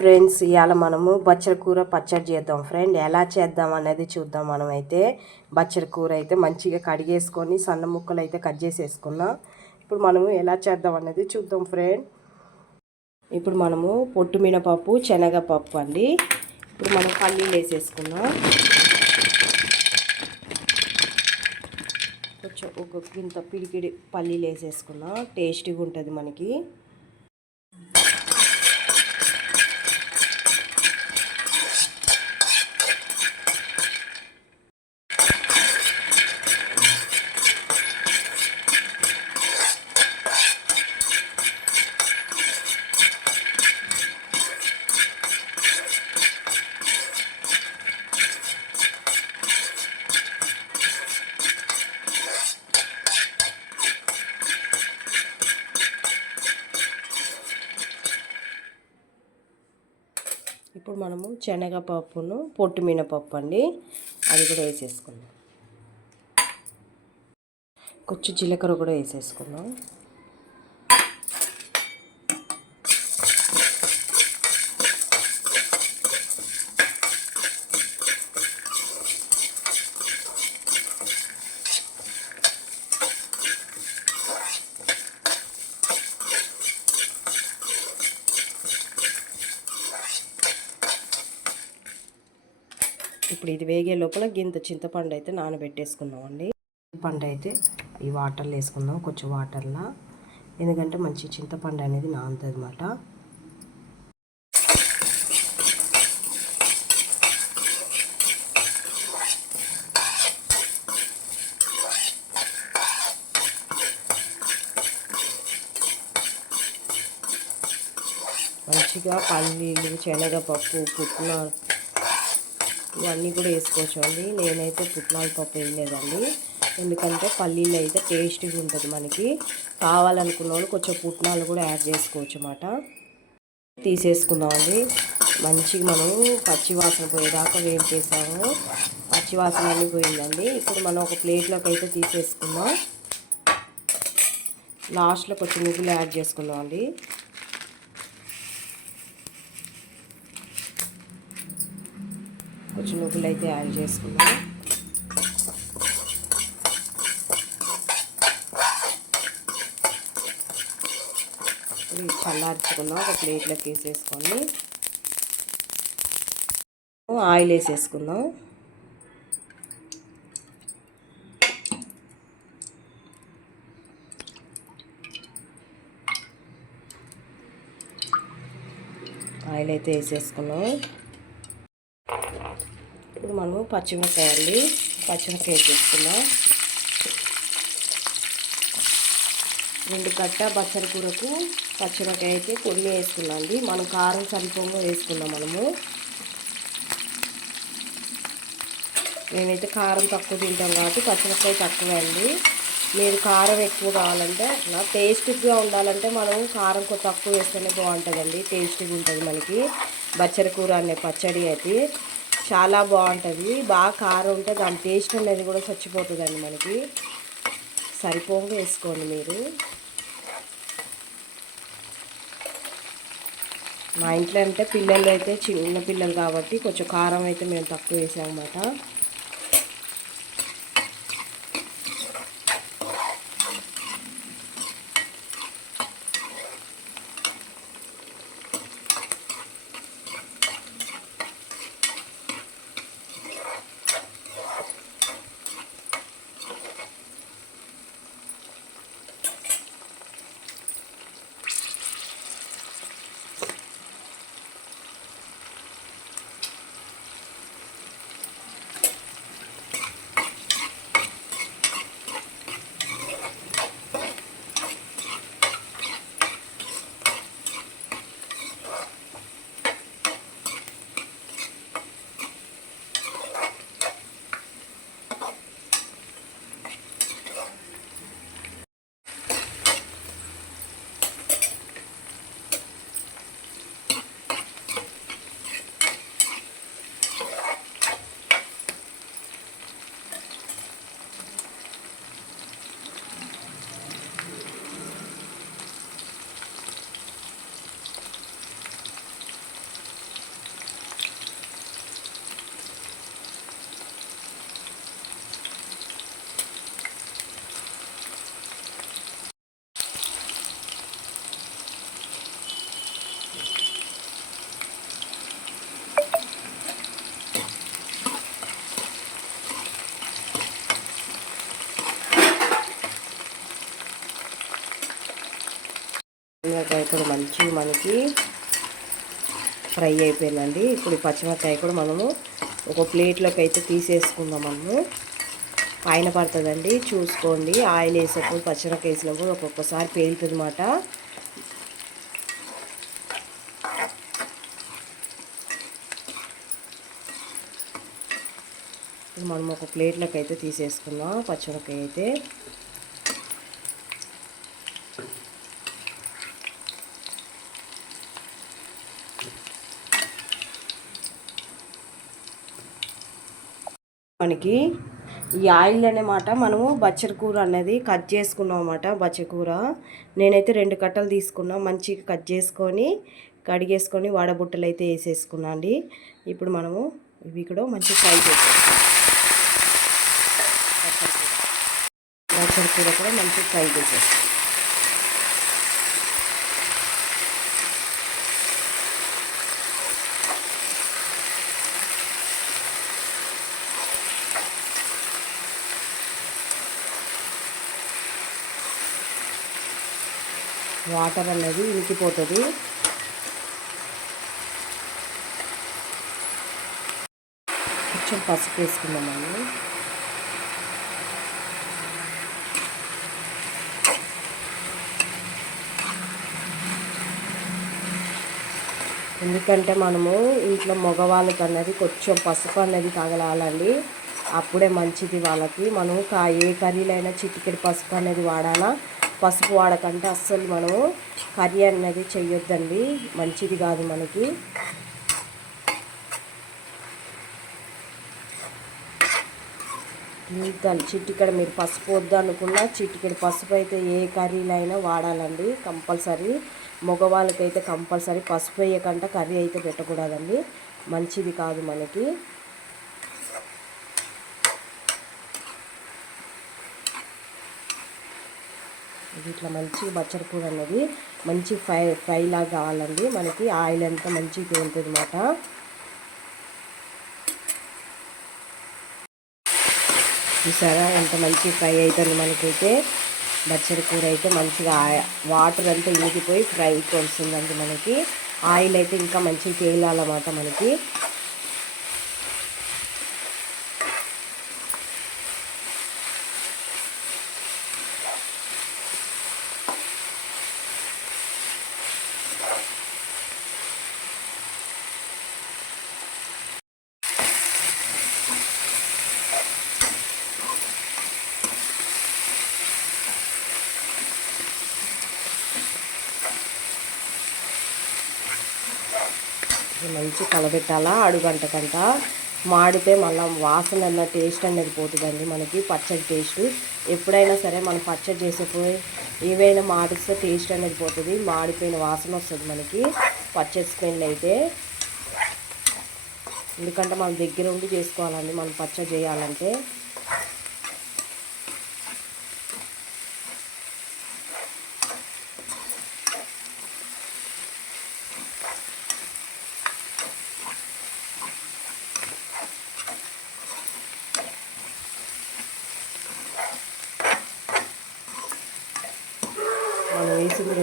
Friends ఇవాళ మనము బచ్చల కూర పచ్చడి చేద్దాం ఫ్రెండ్. ఎలా చేద్దాం అనేది చూద్దాం మనం అయితే బచ్చల కూర అయితే మంచిగా కడిగేసుకొని సన్న ముక్కలు అయితే కట్ చేసేసుకున్నాం. ఇప్పుడు మనము ఎలా చేద్దాం అనేది చూద్దాం ఫ్రెండ్. ఇప్పుడు మనము పొట్టు మినపప్పు శనగపప్పు అండి. ఇప్పుడు మనం పల్లీలు వేసేసుకున్నాం కొంచెం ఒక గింత పిడికిడి పల్లీలు వేసేసుకున్నాం. టేస్టీగా ఉంటుంది మనకి. మనము శనగపప్పును పొట్టు మినపప్పు అండి. అది కూడా వేసేసుకుందాం. కొంచెం జీలకర్ర కూడా వేసేసుకుందాం. ఇప్పుడు ఇది వేగే లోపల గింత చింతపండు అయితే నానబెట్టేసుకున్నామండి చింతపండు అయితే ఈ వాటర్లో వేసుకుందాం కొంచెం వాటర్లో. ఎందుకంటే మంచి చింతపండు అనేది నానుతుంది అనమాట మంచిగా పల్లీలు శనగపప్పు పుట్టిన ఇవన్నీ కూడా వేసుకోవచ్చు అండి నేనైతే పుట్నాల పప్పు వేయలేదండి. ఎందుకంటే పల్లీలు అయితే టేస్టీగా ఉంటుంది మనకి. కావాలనుకున్న వాళ్ళు కొంచెం పుట్నాలు కూడా యాడ్ చేసుకోవచ్చు అన్నమాట. తీసేసుకుందామండి. మంచిగా మనం పచ్చివాసన పోయేదాకా వేయించేసాము పచ్చివాసన అన్నీ పోయిందండి. ఇప్పుడు మనం ఒక ప్లేట్లోకి అయితే తీసేసుకుందాం. లాస్ట్లో కొంచెం నువ్వులు యాడ్ చేసుకుందాం అండి కొంచెం నువ్వులు అయితే యాడ్ చేసుకున్నాను ఇది చల్లార్చుకున్నాం ఒక ప్లేట్లోకి వేసేసుకొని ఆయిల్ వేసేసుకుందాం. ఆయిల్ అయితే వేసేసుకున్నాం. ఇప్పుడు మనము పచ్చిమిరపకాయలు అండి పచ్చిమిరకాయ రెండు కట్ట బచ్చల కూరకు పచ్చిమిరకాయ అయితే కొన్ని వేసుకున్నాం. అండి మనం కారం సరిపోగా వేసుకున్నాం మనము. నేనైతే కారం తక్కువ తింటాం కాబట్టి పచ్చిమిరపకాయ తక్కువ అండి. మీరు కారం ఎక్కువ కావాలంటే అట్లా టేస్టీగా ఉండాలంటే మనం కారం కొంచెం తక్కువ వేస్తేనే బాగుంటుందండి. టేస్టీగా ఉంటుంది మనకి. బచ్చల కూర అనే పచ్చడి అయితే చాలా బాగుంటుంది. బాగా కారం ఉంటే దాని టేస్ట్ అనేది కూడా చచ్చిపోతుందండి మనకి. సరిపోగా వేసుకోండి మీరు. మా ఇంట్లో అంటే పిల్లలు అయితే చిన్న పిల్లలు కాబట్టి కొంచెం కారం అయితే మేము తక్కువ వేసామన్నమాట. పచ్చిమిరపకాయ కూడా మంచి మనకి ఫ్రై అయిపోయిందండి. ఇప్పుడు ఈ పచ్చిమిరపకాయ కూడా మనము ఒక ప్లేట్లోకి అయితే తీసేసుకుందాం మనము. పైన పడుతుందండి. చూసుకోండి. ఆయిల్ వేసేప్పుడు పచ్చిమిరపకాయ వేసినప్పుడు ఒక్కొక్కసారి పేలుతుంది అన్నమాట. మనం ఒక ప్లేట్లోకి అయితే తీసేసుకుందాం. పచ్చిమిరపకాయ అయితే మనకి ఈ ఆయిల్ అన్నమాట మనము బచ్చర కూర అనేది కట్ చేసుకున్నాం అన్నమాట బచ్చర కూర. నేనైతే రెండు కట్టలు తీసుకున్నా మంచిగా కట్ చేసుకొని కడిగేసుకొని వడబుట్టలు అయితే వేసేసుకున్నా అండి. ఇప్పుడు మనము ఇవి కూడా మంచిగా ఫ్రై చేసేస్తాం బచ్చర కూర కూడా మంచిగా ఫ్రై చేసేస్తాం వాటర్ అనేది ఇంకిపోతుంది కొంచెం పసుపు వేసుకుందామండి ఎందుకంటే మనము ఇంట్లో మగవాళ్ళకి అన్నది కొంచెం పసుపు అనేది తగలాలండి. అప్పుడే మంచిది వాళ్ళకి. మనం కా ఏ కర్రీలైనా చిటికెడు పసుపు అనేది వాడాలా? పసుపు వాడకంటే అస్సలు మనము కర్రీ అనేది చేయొద్దండి మంచిది కాదు మనకి. ఇంత చిటికెడ మీరు పసుపు వద్దు అనుకున్నా చిటికడ పసుపు అయితే ఏ కర్రీలైనా వాడాలండి కంపల్సరీ. మగవాళ్ళకైతే కంపల్సరీ పసుపు వేయకుండా కర్రీ అయితే పెట్టకూడదండి. మంచిది కాదు మనకి. ఇది ఇట్లా మంచి బచ్చర కూర అనేది మంచి ఫ్రై ఫ్రై లాగా కావాలండి. మనకి ఆయిల్ అంతా మంచిగా తేలుతుంది అన్నమాట చూసారా? ఎంత మంచి ఫ్రై అవుతుంది మనకైతే. బచ్చరి కూర అయితే మంచిగా వాటర్ అంతా ఇంకిపోయి ఫ్రై వస్తుందండి మనకి. ఆయిల్ అయితే ఇంకా మంచిగా తేలాలన్నమాట మనకి. మంచి కలబెట్టాలా? అడుగంటకంట మాడితే మళ్ళీ వాసన అన్న టేస్ట్ అనేది పోతుందండి మనకి పచ్చడి టేస్ట్. ఎప్పుడైనా సరే మనం పచ్చడి చేసేపోయి ఏవైనా మాడిస్తే టేస్ట్ అనేది పోతుంది. మాడిపోయిన వాసన వస్తుంది మనకి పచ్చడి స్మెల్ అయితే. ఎందుకంటే మనం దగ్గర ఉండి చేసుకోవాలండి మనం పచ్చడి చేయాలంటే. మనం కూడా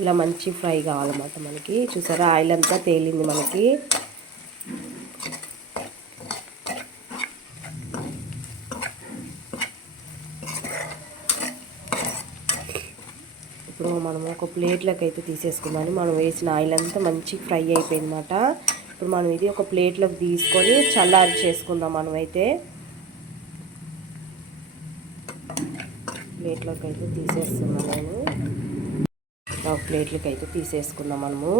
ఇలా మంచి ఫ్రై కావాలన్నమాట మనకి. చూసారా? ఆయిల్ అంతా తేలింది మనకి. ఇప్పుడు మనం ఒక ప్లేట్లోకి అయితే తీసేసుకుందాం మనం వేసిన ఆయిల్ అంతా మంచి ఫ్రై అయిపోయింది అనమాట ఇప్పుడు మనం ఇది ఒక ప్లేట్లోకి తీసుకొని చల్లారి చేసుకుందాం మనం ప్లేట్లోకి అయితే తీసేస్తున్నాం నేను ఒక ప్లేట్లకి అయితే తీసేసుకుందాం మనము.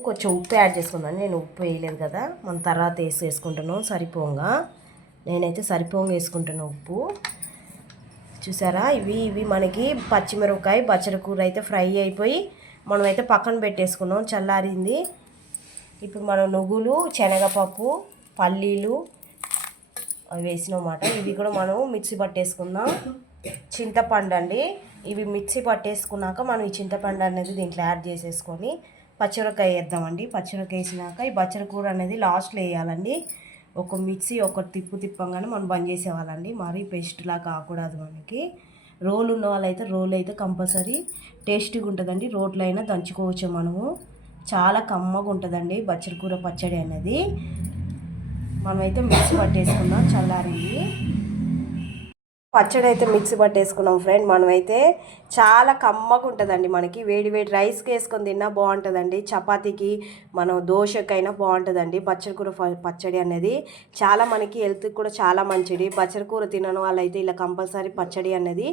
కొంచెం ఉప్పు యాడ్ చేసుకున్నాను నేను ఉప్పు వేయలేదు కదా. మనం తర్వాత వేసి వేసుకుంటాను సరిపోగా. నేనైతే సరిపోంగా వేసుకుంటాను ఉప్పు. చూసారా? ఇవి ఇవి మనకి పచ్చిమిరపకాయ బచ్చల కూర అయితే ఫ్రై అయిపోయి మనమైతే పక్కన పెట్టేసుకున్నాం. చల్లారింది. ఇప్పుడు మనం నువ్వులు శనగపప్పు పల్లీలు అవి వేసినమాట ఇవి కూడా మనం మిక్సీ పట్టేసుకుందాం. చింతపండు అండి. ఇవి మిక్సీ పట్టేసుకున్నాక మనం ఈ చింతపండు అనేది దీంట్లో యాడ్ చేసేసుకొని పచ్చిమిరకాయ వేద్దామండి. పచ్చిమిరకాయ వేసినాక ఈ బచ్చల కూర అనేది లాస్ట్లో వేయాలండి. ఒక మిక్సీ ఒక తిప్పు తిప్పంగానే మనం బంద్ చేసేవాళ్ళండి. మరీ పేస్ట్లా కాకూడదు మనకి. రోలు ఉన్న వాళ్ళైతే రోలు అయితే కంపల్సరీ. టేస్టీగా ఉంటుందండి. రోట్లో అయినా దంచుకోవచ్చు మనము. చాలా కమ్మగా ఉంటుందండి బచ్చడి కూర పచ్చడి అనేది. మనమైతే మిక్స్ పట్టేసుకున్నాం చల్లారింది. పచ్చడి అయితే మిక్సీ పట్టేసుకున్నాం ఫ్రెండ్ మనమైతే చాలా కమ్మగా ఉంటుందండి మనకి. వేడి వేడి రైస్కి వేసుకొని తిన్నా బాగుంటుందండి. చపాతీకి మనం దోశకైనా బాగుంటుందండి. పచ్చడి కూర పచ్చడి అనేది చాలా మనకి హెల్త్కి కూడా చాలా మంచిది. పచ్చడి కూర తినని వాళ్ళైతే ఇలా కంపల్సరీ పచ్చడి అనేది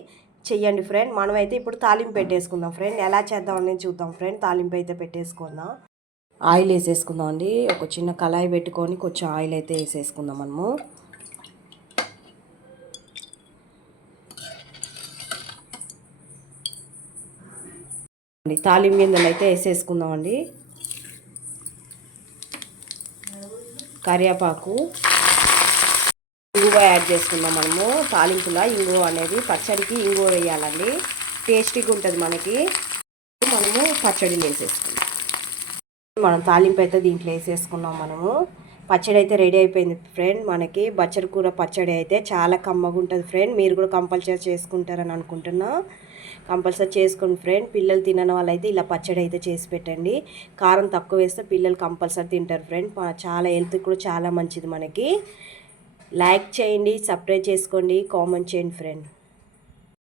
చెయ్యండి ఫ్రెండ్. మనమైతే ఇప్పుడు తాలింపు పెట్టేసుకుందాం ఫ్రెండ్. ఎలా చేద్దాం అనేది చూద్దాం ఫ్రెండ్. తాలింపు అయితే పెట్టేసుకుందాం. ఆయిల్ వేసేసుకుందాం అండి. ఒక చిన్న కళాయి పెట్టుకొని కొంచెం ఆయిల్ అయితే వేసేసుకుందాం మనము. అండి తాలింపు గింజలు అయితే వేసేసుకుందాం అండి. కరివేపాకు. ఇంగువ యాడ్ చేసుకుందాం మనము. తాలింపులో ఇంగువ అనేది పచ్చడికి ఇంగువ వేయాలండి. టేస్టీగా ఉంటుంది మనకి. మనము పచ్చడిని వేసేసుకుందాం. మనం తాలింపు అయితే దీంట్లో వేసేసుకున్నాం మనము. పచ్చడి అయితే రెడీ అయిపోయింది ఫ్రెండ్. మనకి బచ్చడి కూర పచ్చడి అయితే చాలా కమ్మగా ఉంటుంది ఫ్రెండ్. మీరు కూడా కంపల్సరీ చేసుకుంటారని అనుకుంటున్నా. కంపల్సరీ చేసుకోండి ఫ్రెండ్. పిల్లలు తినని వాళ్ళైతే ఇలా పచ్చడి అయితే చేసి పెట్టండి. కారం తక్కువ వేస్తే పిల్లలు కంపల్సరీ తింటారు ఫ్రెండ్. చాలా హెల్త్కి కూడా చాలా మంచిది మనకి. లైక్ చేయండి సబ్స్క్రైబ్ చేసుకోండి కామెంట్ చేయండి ఫ్రెండ్.